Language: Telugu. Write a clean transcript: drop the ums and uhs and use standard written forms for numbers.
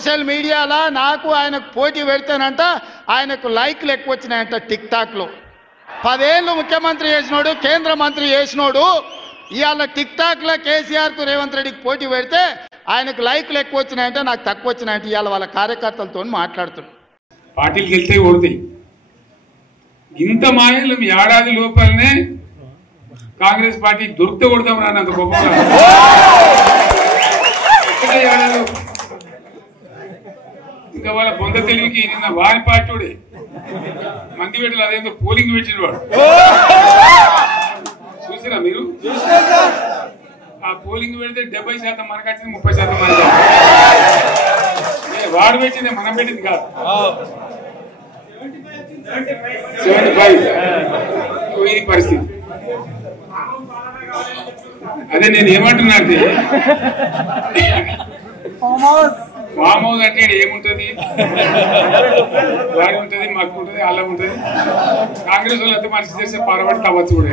సోషల్ మీడియాలో నాకు ఆయనకు పోటీ పెడితేనంట ఆయనకు లైక్లు ఎక్కువ వచ్చినాయంట టిక్ టాక్లో. 10 ఏళ్ళు ముఖ్యమంత్రి చేసినోడు, కేంద్ర మంత్రి చేసినోడు ఇవాళ టిక్ టాక్లో కేసీఆర్కు రేవంత్ రెడ్డికి పోటీ పెడితే ఆయనకు లైక్లు ఎక్కువ వచ్చినాయంటే నాకు తక్కువ వచ్చినాయంటే ఇవాళ వాళ్ళ కార్యకర్తలతో మాట్లాడుతున్నాడు. పార్టీలు గెలితే ఓడితాయి. ఇంత మాయలు ఏడాది లోపలనే కాంగ్రెస్ పార్టీ దొరికితే కొడతాం రానంత గొప్పగా. ఇంకా వాళ్ళ పొంద తెలివికి నిన్న వారి పార్టీ మంది పెట్టలు అదేందో పోలింగ్ పెట్టిన వాడు చూసిరా మీరు? ఆ పోలింగ్ పెడితే 70% మనకు వచ్చింది, 30% మనకి. వాడు పెట్టింది మనం పెట్టింది కాదు. 75 ఇది పరిస్థితి. అదే నేను ఏమంటున్నా అంటే ఫామ్ హౌస్ అంటే ఏముంటది, వాడి ఉంటది, మాకు ఉంటది, అల్లం ఉంటది. కాంగ్రెస్ వాళ్ళు అయితే మనిషి చేసే పారబడి తవ్వచ్చు కూడా.